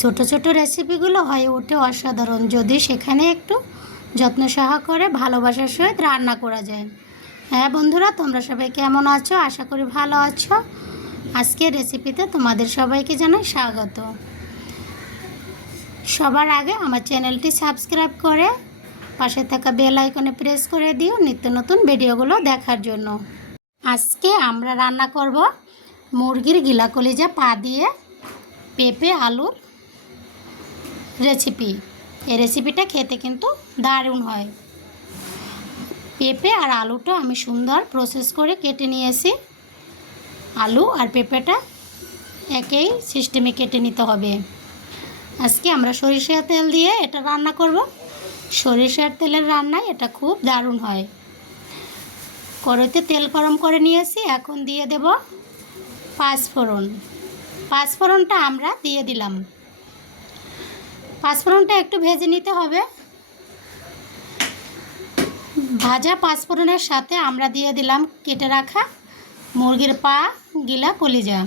ছোট ছোট রেসিপিগুলো হয়ে ওঠে অসাধারণ যদি সেখানে একটু যত্ন সহকারে ভালোবাসার সহিত রান্না করা যায়। হ্যাঁ বন্ধুরা, তোমরা সবাই কেমন আছো? আশা করি ভালো আছো। আজকের রেসিপিতে তোমাদের সবাইকে জানাই স্বাগত। সবার আগে আমার চ্যানেলটি সাবস্ক্রাইব করে পাশে থাকা বেল আইকনে প্রেস করে দিও নিত্য নতুন ভিডিওগুলো দেখার জন্য। আজকে আমরা রান্না করব মুরগির গিলা কলিজা পা দিয়ে পেঁপে আলুর রেসিপি। এই রেসিপিটা খেতে কিন্তু দারুণ হয়। পেঁপে আর আলুটা আমি সুন্দর প্রসেস করে কেটে নিয়েছি। আলু আর পেঁপেটা একই সিস্টেমে কেটে নিতে হবে। আজকে আমরা সরিষার তেল দিয়ে এটা রান্না করব। সরিষার তেলের রান্নায় এটা খুব দারুণ হয়। কড়াইতে তেল গরম করে নিয়েছি, এখন দিয়ে দেব পাঁচফোড়ন। পাঁচফোড়নটা আমরা দিয়ে দিলাম। পাঁচফোড়নটা একটু ভেজে নিতে হবে। ভাজা পাঁচফোড়নের সাথে আমরা দিয়ে দিলাম কেটে রাখা মুরগির পা গিলা কলিজা।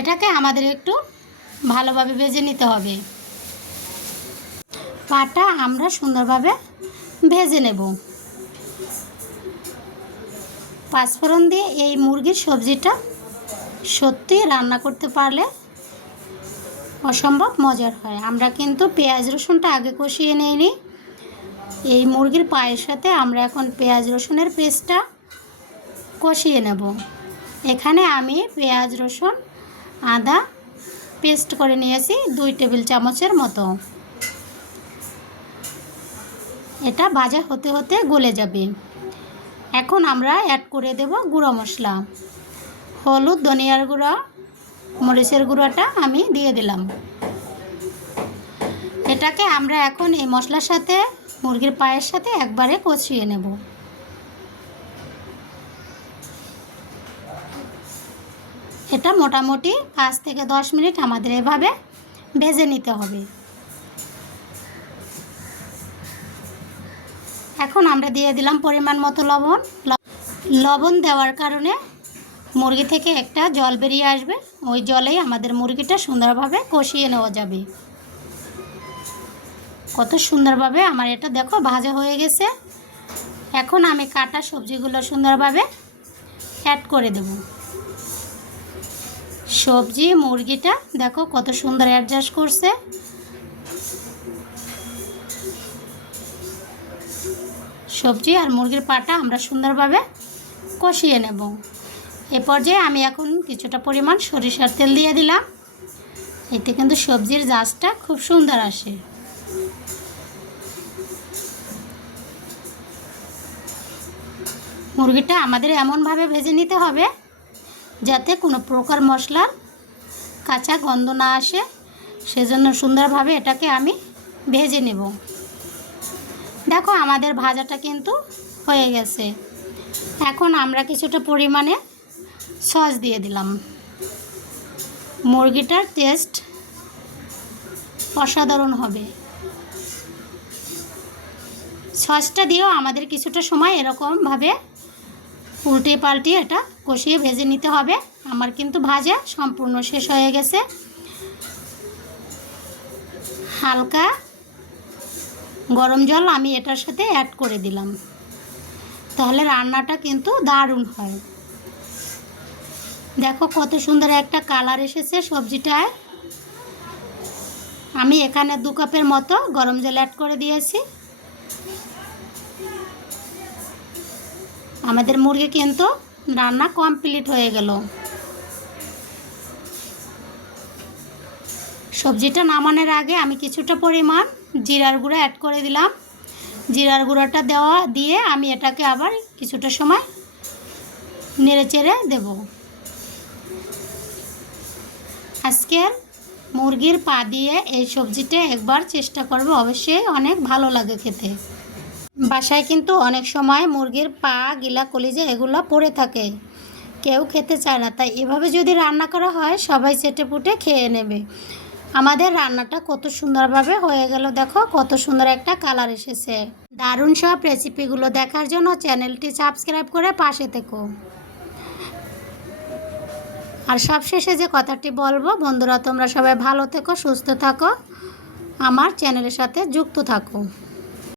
এটাকে আমাদের একটু ভালোভাবে ভেজে নিতে হবে। পাটা আমরা সুন্দরভাবে ভেজে নেব। পাঁচফোড়ন দিয়ে এই মুরগির সবজিটা সত্যি রান্না করতে পারলে অসম্ভব মজার হয়। আমরা কিন্তু পেঁয়াজ রসুনটা আগে কষিয়ে নিইনি। এই মুরগির পায়ের সাথে আমরা এখন পেঁয়াজ রসুনের পেস্টটা কষিয়ে নেব। এখানে আমি পেঁয়াজ রসুন আদা পেস্ট করে নিয়েছি 2 টেবিল চামচের মতো। এটা ভাজা হতে হতে গলে যাবে। এখন আমরা অ্যাড করে দেব গুঁড়ো মশলা, হলুদ, ধনিয়ার গুঁড়া, মরিচের গুঁড়োটা আমি দিয়ে দিলাম। এটাকে আমরা এখন এই মশলার সাথে মুরগির পায়ের সাথে একবারে কষিয়ে নেব। এটা মোটামুটি 5 থেকে 10 মিনিট আমাদের এভাবে ভেজে নিতে হবে। এখন আমরা দিয়ে দিলাম পরিমাণ মতো লবণ। লবণ দেওয়ার কারণে মুরগি থেকে একটা জল বেরিয়ে আসবে। ওই জলেই আমাদের মুরগিটা সুন্দরভাবে কষিয়ে নেওয়া যাবে। কত সুন্দরভাবে আমার এটা দেখো ভাজা হয়ে গেছে। এখন আমি কাটা সবজিগুলো সুন্দরভাবে অ্যাড করে দেব। সবজি মুরগিটা দেখো কত সুন্দর অ্যাডজাস্ট করছে। সবজি আর মুরগির পাটা আমরা সুন্দরভাবে কষিয়ে নেব। এ পর্যায়ে আমি এখন কিছুটা পরিমাণ সরিষার তেল দিয়ে দিলাম। এতে কিন্তু সবজির জাজটা খুব সুন্দর আসে। মুরগিটা আমাদের এমনভাবে ভেজে নিতে হবে যাতে কোনো প্রকার মশলার কাঁচা গন্ধ না আসে। সেজন্য সুন্দরভাবে এটাকে আমি ভেজে নেব। দেখো আমাদের ভাজাটা কিন্তু হয়ে গেছে। এখন আমরা কিছুটা পরিমাণে সস দিয়ে দিলাম। মুরগিটার টেস্ট অসাধারণ হবে। সসটা দিয়েও আমাদের কিছুটা সময় এরকমভাবে উল্টে পাল্টে এটা কষিয়ে ভেজে নিতে হবে। আমার কিন্তু ভাজা সম্পূর্ণ শেষ হয়ে গেছে। হালকা গরম জল আমি এটার সাথে অ্যাড করে দিলাম, তাহলে রান্নাটা কিন্তু দারুণ হয়। দেখো কত সুন্দর একটা কালার এসেছে সবজিটায়। আমি এখানে 2 কাপের মতো গরম জল অ্যাড করে দিয়েছি। আমাদের মুরগি কিন্তু রান্না কমপ্লিট হয়ে গেল। সবজিটা নামানোর আগে আমি কিছুটা পরিমাণ জিরার গুঁড়া অ্যাড করে দিলাম। জিরার গুঁড়াটা দিয়ে আমি এটাকে আবার কিছুটা সময় নেড়েচেড়ে দেব। আজকের মুরগির পা দিয়ে এই সবজিটা একবার চেষ্টা করবে, অবশ্যই অনেক ভালো লাগে খেতে। বাসায় কিন্তু অনেক সময় মুরগির পা গিলা কলিজা এগুলো পড়ে থাকে, কেউ খেতে চায় না। তাই এভাবে যদি রান্না করা হয় সবাই চেটেপুটে খেয়ে নেবে। আমাদের রান্নাটা কত সুন্দরভাবে হয়ে গেল। দেখো কত সুন্দর একটা কালার এসেছে। দারুণ সব রেসিপিগুলো দেখার জন্য চ্যানেলটি সাবস্ক্রাইব করে পাশে থেকো। আর সবশেষে যে কথাটি বলবো, বন্ধুরা তোমরা সবাই ভালো থেকো, সুস্থ থাকো, আমার চ্যানেলের সাথে যুক্ত থাকো।